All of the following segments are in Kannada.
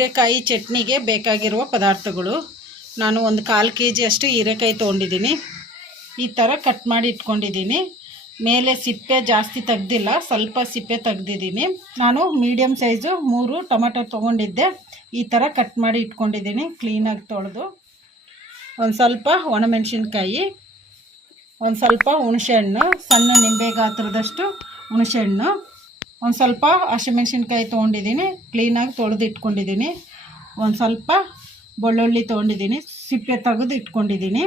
ಹೀರೆಕಾಯಿ ಚಟ್ನಿಗೆ ಬೇಕಾಗಿರುವ ಪದಾರ್ಥಗಳು. ನಾನು ಒಂದು ಕಾಲು ಕೆ ಜಿಯಷ್ಟು ಹೀರೆಕಾಯಿ ತೊಗೊಂಡಿದ್ದೀನಿ. ಈ ಥರ ಕಟ್ ಮಾಡಿ ಇಟ್ಕೊಂಡಿದ್ದೀನಿ. ಮೇಲೆ ಸಿಪ್ಪೆ ಜಾಸ್ತಿ ತೆಗ್ದಿಲ್ಲ, ಸ್ವಲ್ಪ ಸಿಪ್ಪೆ ತೆಗ್ದಿದ್ದೀನಿ. ನಾನು ಮೀಡಿಯಮ್ ಸೈಜು ಮೂರು ಟೊಮೆಟೊ ತೊಗೊಂಡಿದ್ದೆ. ಈ ಥರ ಕಟ್ ಮಾಡಿ ಇಟ್ಕೊಂಡಿದ್ದೀನಿ ಕ್ಲೀನಾಗಿ ತೊಳೆದು. ಒಂದು ಸ್ವಲ್ಪ ಒಣಮೆಣಸಿನ್ಕಾಯಿ, ಒಂದು ಸ್ವಲ್ಪ ಹುಣಸೆಹಣ್ಣು, ಸಣ್ಣ ನಿಂಬೆ ಗಾತ್ರದಷ್ಟು ಹುಣಸೆಹಣ್ಣು. ಒಂದು ಸ್ವಲ್ಪ ಹಸಿಮೆಣ್ಸಿನ್ಕಾಯಿ ತೊಗೊಂಡಿದ್ದೀನಿ. ಕ್ಲೀನಾಗಿ ತೊಳೆದು ಇಟ್ಕೊಂಡಿದ್ದೀನಿ ಒಂದು ಸ್ವಲ್ಪ ಬೆಳ್ಳುಳ್ಳಿ ತೊಗೊಂಡಿದ್ದೀನಿ. ಸಿಪ್ಪೆ ತೆಗೆದು ಇಟ್ಕೊಂಡಿದ್ದೀನಿ.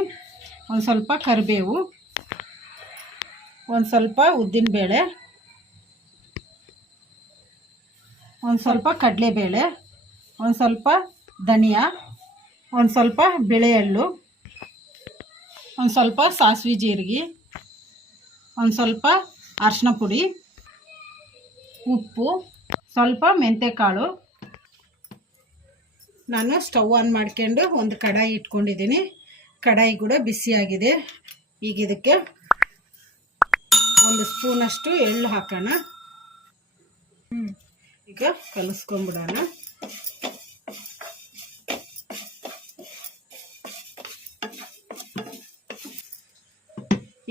ಒಂದು ಸ್ವಲ್ಪ ಕರಿಬೇವು. ಒಂದು ಸ್ವಲ್ಪ ಉದ್ದಿನಬೇಳೆ. ಒಂದು ಸ್ವಲ್ಪ ಕಡಲೆಬೇಳೆ. ಒಂದು ಸ್ವಲ್ಪ ಧನಿಯಾ. ಒಂದು ಸ್ವಲ್ಪ ಬಿಳೆ ಎಳ್ಳು ಒಂದು ಸ್ವಲ್ಪ ಸಾಸಿವೆ ಜೀರಿಗೆ. ಒಂದು ಸ್ವಲ್ಪ ಅರಿಶಿನ ಪುಡಿ. ಉಪ್ಪು, ಸ್ವಲ್ಪ ಮೆಂತ್ಯಕಾಳು ನಾನು ಸ್ಟವ್ ಆನ್ ಮಾಡ್ಕೊಂಡು ಒಂದು ಕಡಾಯಿ ಇಟ್ಕೊಂಡಿದ್ದೀನಿ. ಕಡಾಯಿ ಕೂಡ ಬಿಸಿಯಾಗಿದೆ. ಈಗ ಇದಕ್ಕೆ ಒಂದು ಸ್ಪೂನಷ್ಟು ಎಳ್ಳು ಹಾಕೋಣ. ಈಗ ಕಲಿಸ್ಕೊಂಬಿಡೋಣ.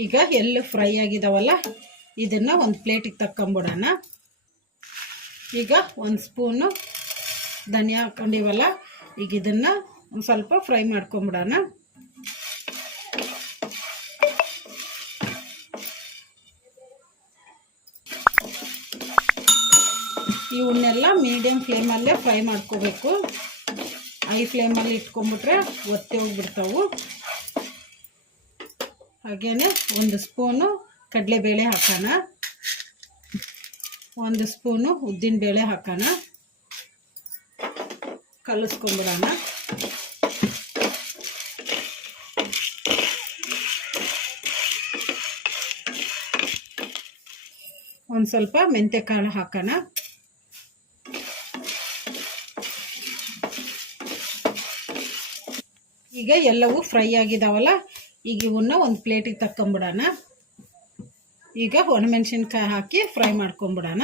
ಈಗ ಎಳ್ಳು ಫ್ರೈ ಆಗಿದಾವಲ್ಲ, ಇದನ್ನು ಒಂದು ಪ್ಲೇಟಿಗೆ ತಕ್ಕೊಂಬಿಡೋಣ. ಈಗ ಒಂದು ಸ್ಪೂನು ಧನಿಯಾ ಹಾಕೊಂಡಿವಲ್ಲ ಈಗ ಇದನ್ನು ಒಂದು ಸ್ವಲ್ಪ ಫ್ರೈ ಮಾಡ್ಕೊಂಬಿಡೋಣ. ಇವನ್ನೆಲ್ಲ ಮೀಡಿಯಮ್ ಫ್ಲೇಮಲ್ಲೇ ಫ್ರೈ ಮಾಡ್ಕೋಬೇಕು. ಹೈ ಫ್ಲೇಮಲ್ಲಿ ಇಟ್ಕೊಂಬಿಟ್ರೆ ಒತ್ತೆ ಹೋಗ್ಬಿಡ್ತಾವು. ಹಾಗೇನೇ ಒಂದು ಸ್ಪೂನು ಕಡಲೆಬೇಳೆ ಹಾಕೋಣ. ಒಂದು ಸ್ಪೂನು ಉದ್ದಿನ ಬೇಳೆ ಹಾಕೋಣ. ಕಲಿಸ್ಕೊಂಬಿಡೋಣ ಒಂದು ಸ್ವಲ್ಪ ಮೆಂತ್ಯಕಾಳು ಹಾಕೋಣ. ಈಗ ಎಲ್ಲವೂ ಫ್ರೈ ಆಗಿದಾವಲ್ಲ, ಈಗ ಇವನ್ನ ಒಂದು ಪ್ಲೇಟಿಗೆ ತಕ್ಕೊಂಬಿಡೋಣ. ಈಗ ಒಣಮೆಣಸಿನ್ಕಾಯಿ ಹಾಕಿ ಫ್ರೈ ಮಾಡ್ಕೊಂಬಿಡೋಣ.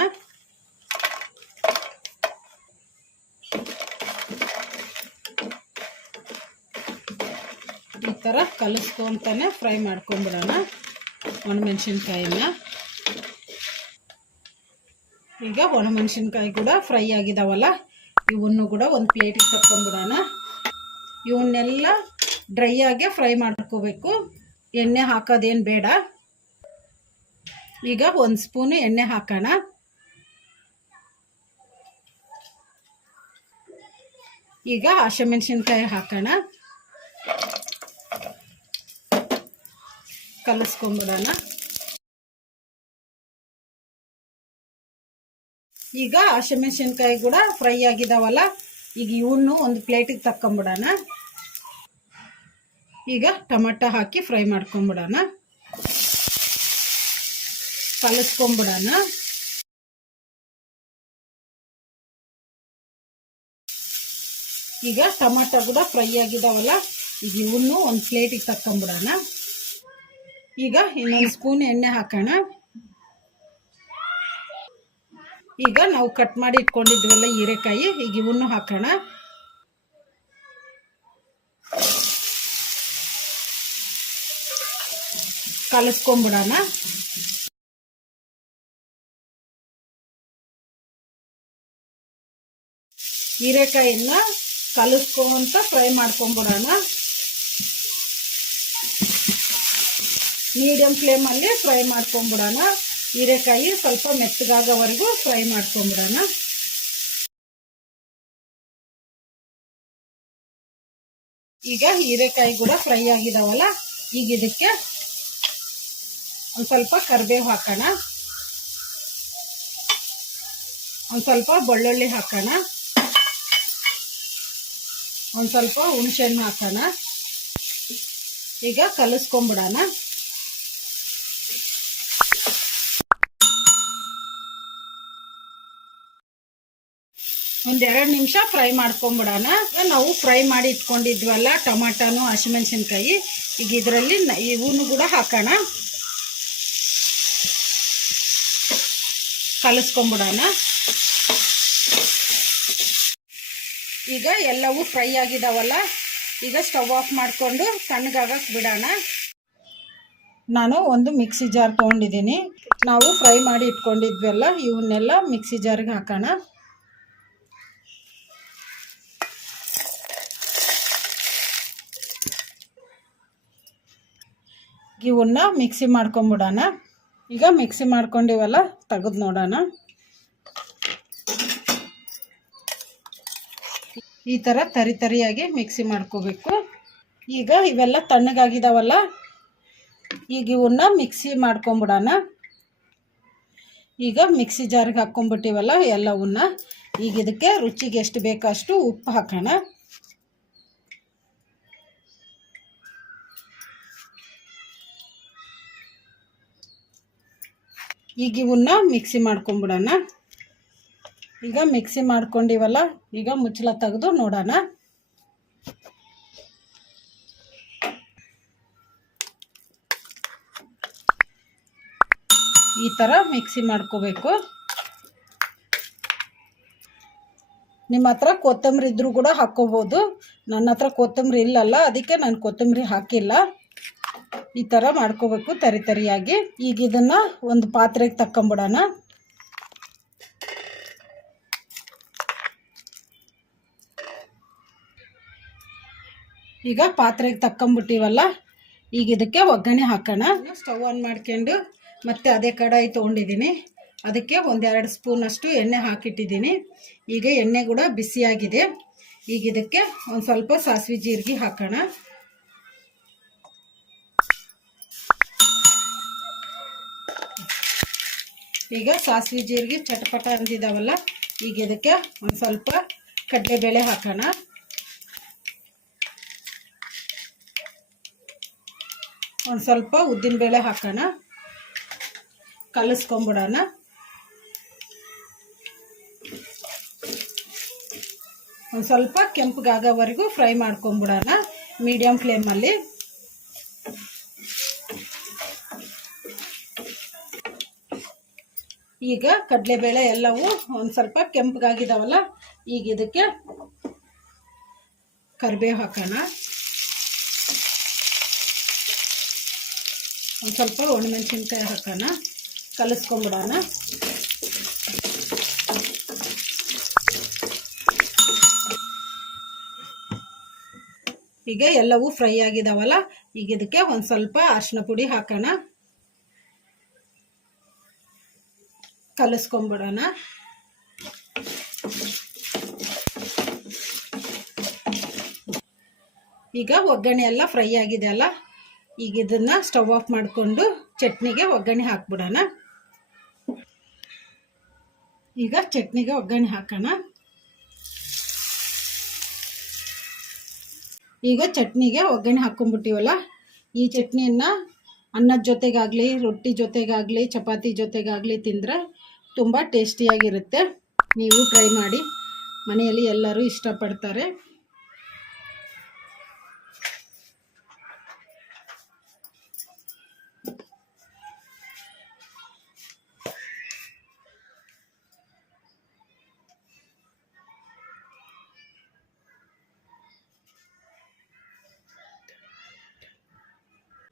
ಈ ಥರ ಕಲಿಸ್ಕೊಂತಾನೆ ಫ್ರೈ ಮಾಡ್ಕೊಂಬಿಡೋಣ ಒಣಮೆಣಸಿನ್ಕಾಯಿನ ಈಗ ಒಣಮೆಣಸಿನ್ಕಾಯಿ ಕೂಡ ಫ್ರೈ ಆಗಿದಾವಲ್ಲ, ಇವನ್ನು ಕೂಡ ಒಂದು ಪ್ಲೇಟಿಗೆ ತಕ್ಕೊಂಬಿಡೋಣ. ಇವನ್ನೆಲ್ಲ ಡ್ರೈ ಆಗಿ ಫ್ರೈ ಮಾಡ್ಕೋಬೇಕು. ಎಣ್ಣೆ ಹಾಕೋದೇನು ಬೇಡ. ಈಗ ಒಂದು ಸ್ಪೂನು ಎಣ್ಣೆ ಹಾಕೋಣ. ಈಗ ಹಸಿಮೆಣಸಿನ್ಕಾಯಿ ಹಾಕೋಣ. ಕಲಿಸ್ಕೊಂಬಿಡೋಣ. ಈಗ ಹಸಿಮೆಣಸಿನ್ಕಾಯಿ ಕೂಡ ಫ್ರೈ ಆಗಿದಾವಲ್ಲ, ಈಗ ಇವನ್ನು ಒಂದು ಪ್ಲೇಟಿಗೆ ತಕ್ಕೊಂಬಿಡೋಣ. ಈಗ ಟೊಮೆಟೊ ಹಾಕಿ ಫ್ರೈ ಮಾಡ್ಕೊಂಬಿಡೋಣ. ಕಲಿಸ್ಕೊಂಬಿಡೋಣ. ಈಗ ಟೊಮಾಟೊ ಕೂಡ ಫ್ರೈ ಆಗಿದಾವಲ್ಲ, ಈಗ ಇವನ್ನು ಒಂದು ಪ್ಲೇಟಿಗೆ ತಕ್ಕೊಂಬಿಡೋಣ. ಈಗ ಇನ್ನೊಂದು ಸ್ಪೂನ್ ಎಣ್ಣೆ ಹಾಕೋಣ. ಈಗ ನಾವು ಕಟ್ ಮಾಡಿ ಇಟ್ಕೊಂಡಿದ್ವಲ್ಲ ಹೀರೆಕಾಯಿ, ಈಗ ಇವನ್ನು ಹಾಕೋಣ. ಕಲಿಸ್ಕೊಂಬಿಡೋಣ. ಹೀರೆಕಾಯಿನ ಕಲಿಸ್ಕೊಂತ ಫ್ರೈ ಮಾಡ್ಕೊಂಬಿಡೋಣ. ಮೀಡಿಯಂ ಫ್ಲೇಮಲ್ಲಿ ಫ್ರೈ ಮಾಡ್ಕೊಂಬಿಡೋಣ. ಹೀರೆಕಾಯಿ ಸ್ವಲ್ಪ ಮೆತ್ತಗಾಗೋವರೆಗೂ ಫ್ರೈ ಮಾಡ್ಕೊಂಬಿಡೋಣ. ಈಗ ಹೀರೆಕಾಯಿ ಕೂಡ ಫ್ರೈ ಆಗಿದಾವಲ್ಲ, ಈಗ ಇದಕ್ಕೆ ಒಂದು ಸ್ವಲ್ಪ ಕರಿಬೇವು ಹಾಕೋಣ. ಒಂದು ಸ್ವಲ್ಪ ಬೆಳ್ಳುಳ್ಳಿ ಹಾಕೋಣ. ಒಂದು ಸ್ವಲ್ಪ ಹುಣಸೆಹಣ್ಣು ಹಾಕೋಣ. ಈಗ ಕಲಿಸ್ಕೊಂಬಿಡೋಣ. ಒಂದೆರಡು ನಿಮಿಷ ಫ್ರೈ ಮಾಡ್ಕೊಂಬಿಡೋಣ. ನಾವು ಫ್ರೈ ಮಾಡಿ ಇಟ್ಕೊಂಡಿದ್ವಲ್ಲ ಟೊಮಾಟೋನು ಹಸಿಮೆಣಸಿನ್ಕಾಯಿ, ಈಗ ಇದರಲ್ಲಿ ಇವನು ಕೂಡ ಹಾಕೋಣ. ಕಲಿಸ್ಕೊಂಬಿಡೋಣ. ಈಗ ಎಲ್ಲವೂ ಫ್ರೈ ಆಗಿದಾವಲ್ಲ, ಈಗ ಸ್ಟವ್ ಆಫ್ ಮಾಡಿಕೊಂಡು ತಣ್ಣಗಾಗಕ್ಕೆ ಬಿಡೋಣ. ನಾನು ಒಂದು ಮಿಕ್ಸಿ ಜಾರ್ ತೊಗೊಂಡಿದ್ದೀನಿ. ನಾವು ಫ್ರೈ ಮಾಡಿ ಇಟ್ಕೊಂಡಿದ್ವಲ್ಲ, ಇವನ್ನೆಲ್ಲ ಮಿಕ್ಸಿ ಜಾರ್ಗೆ ಹಾಕೋಣ. ಇವನ್ನ ಮಿಕ್ಸಿ ಮಾಡ್ಕೊಂಬಿಡೋಣ. ಈಗ ಮಿಕ್ಸಿ ಮಾಡ್ಕೊಂಡಿವಲ್ಲ, ತೆಗೆದು ನೋಡೋಣ. ಈ ಥರ ತರಿ ತರಿಯಾಗಿ ಮಿಕ್ಸಿ ಮಾಡ್ಕೋಬೇಕು. ಈಗ ಇವೆಲ್ಲ ತಣ್ಣಗಾಗಿದಾವಲ್ಲ, ಈಗ ಇವನ್ನ ಮಿಕ್ಸಿ ಮಾಡ್ಕೊಂಬಿಡೋಣ. ಈಗ ಮಿಕ್ಸಿ ಜಾರಿಗೆ ಹಾಕ್ಕೊಂಬಿಟ್ಟಿವಲ್ಲ ಎಲ್ಲವನ್ನ. ಈಗ ಇದಕ್ಕೆ ರುಚಿಗೆ ಎಷ್ಟು ಬೇಕೋ ಅಷ್ಟು ಉಪ್ಪು ಹಾಕೋಣ. ಈಗ ಇವನ್ನ ಮಿಕ್ಸಿ ಮಾಡ್ಕೊಂಬಿಡೋಣ. ಈಗ ಮಿಕ್ಸಿ ಮಾಡ್ಕೊಂಡಿವಲ್ಲ, ಈಗ ಮುಚ್ಚಳ ತೆಗೆದು ನೋಡೋಣ. ಈ ಥರ ಮಿಕ್ಸಿ ಮಾಡ್ಕೋಬೇಕು. ನಿಮ್ಮ ಹತ್ರ ಕೊತ್ತಂಬರಿ ಇದ್ರೂ ಕೂಡ ಹಾಕ್ಕೋಬೋದು ನನ್ನ ಹತ್ರ ಕೊತ್ತಂಬರಿ ಇಲ್ಲಲ್ಲ, ಅದಕ್ಕೆ ನಾನು ಕೊತ್ತಂಬರಿ ಹಾಕಿಲ್ಲ. ಈ ಥರ ಮಾಡ್ಕೋಬೇಕು ತರಿ ತರಿಯಾಗಿ. ಈಗ ಇದನ್ನು ಒಂದು ಪಾತ್ರೆಗೆ ತಕ್ಕೊಂಬಿಡೋಣ. ಈಗ ಪಾತ್ರೆಗೆ ತಕ್ಕೊಂಬಿಟ್ಟಿವಲ್ಲ, ಈಗ ಇದಕ್ಕೆ ಒಗ್ಗರಣೆ ಹಾಕೋಣ. ಸ್ಟವ್ ಆನ್ ಮಾಡ್ಕೊಂಡು ಮತ್ತೆ ಅದೇ ಕಡಾಯಿ ತೊಗೊಂಡಿದ್ದೀನಿ. ಅದಕ್ಕೆ ಒಂದೆರಡು ಸ್ಪೂನಷ್ಟು ಎಣ್ಣೆ ಹಾಕಿಟ್ಟಿದ್ದೀನಿ. ಈಗ ಎಣ್ಣೆ ಕೂಡ ಬಿಸಿಯಾಗಿದೆ. ಈಗ ಇದಕ್ಕೆ ಒಂದು ಸ್ವಲ್ಪ ಸಾಸಿವೆ ಜೀರಿಗೆ ಹಾಕೋಣ. ಈಗ ಸಾಸಿವೆ ಜೀರಿಗೆ ಚಟಪಟ ಅಂದಿದ್ದಾವಲ್ಲ, ಈಗ ಇದಕ್ಕೆ ಒಂದು ಸ್ವಲ್ಪ ಕಡಲೆಬೇಳೆ ಹಾಕೋಣ. ಒಂದು ಸ್ವಲ್ಪ ಉದ್ದಿನಬೇಳೆ ಹಾಕೋಣ. ಕಲಿಸ್ಕೊಂಬಿಡೋಣ. ಒಂದು ಸ್ವಲ್ಪ ಕೆಂಪಗಾಗೋವರೆಗೂ ಫ್ರೈ ಮಾಡ್ಕೊಂಬಿಡೋಣ ಮೀಡಿಯಮ್ ಫ್ಲೇಮಲ್ಲಿ. ಈಗ ಕಡಲೆಬೇಳೆ ಎಲ್ಲವೂ ಒಂದು ಸ್ವಲ್ಪ ಕೆಂಪಗಾಗಿದಾವಲ್ಲ ಈಗ ಇದಕ್ಕೆ ಕರಿಬೇವು ಹಾಕೋಣ. ಒಂದು ಸ್ವಲ್ಪ ಒಣಮೆಣಸಿನ್ಕಾಯಿ ಹಾಕೋಣ, ಕಲಿಸ್ಕೊಂಬಿಡೋಣ. ಈಗ ಎಲ್ಲವೂ ಫ್ರೈ ಆಗಿದಾವಲ್ಲ, ಈಗ ಇದಕ್ಕೆ ಒಂದು ಸ್ವಲ್ಪ ಅರಿಶಿನ ಪುಡಿ ಹಾಕೋಣ. ಕಲಿಸ್ಕೊಂಬಿಡೋಣ. ಈಗ ಒಗ್ಗರಣೆ ಎಲ್ಲ ಫ್ರೈ ಆಗಿದೆ ಅಲ್ಲ? ಈಗ ಇದನ್ನು ಸ್ಟವ್ ಆಫ್ ಮಾಡಿಕೊಂಡು ಚಟ್ನಿಗೆ ಒಗ್ಗರಣೆ ಹಾಕ್ಬಿಡೋಣ. ಈಗ ಚಟ್ನಿಗೆ ಒಗ್ಗರಣೆ ಹಾಕೋಣ. ಈಗ ಚಟ್ನಿಗೆ ಒಗ್ಗರಣೆ ಹಾಕ್ಕೊಂಡ್ಬಿಟ್ಟಿವಲ್ಲ ಈ ಚಟ್ನಿಯನ್ನು ಅನ್ನದ ಜೊತೆಗಾಗಲಿ, ರೊಟ್ಟಿ ಜೊತೆಗಾಗಲಿ, ಚಪಾತಿ ಜೊತೆಗಾಗಲಿ ತಿಂದರೆ ತುಂಬ ಟೇಸ್ಟಿಯಾಗಿರುತ್ತೆ. ನೀವು ಟ್ರೈ ಮಾಡಿ. ಮನೆಯಲ್ಲಿ ಎಲ್ಲರೂ ಇಷ್ಟಪಡ್ತಾರೆ.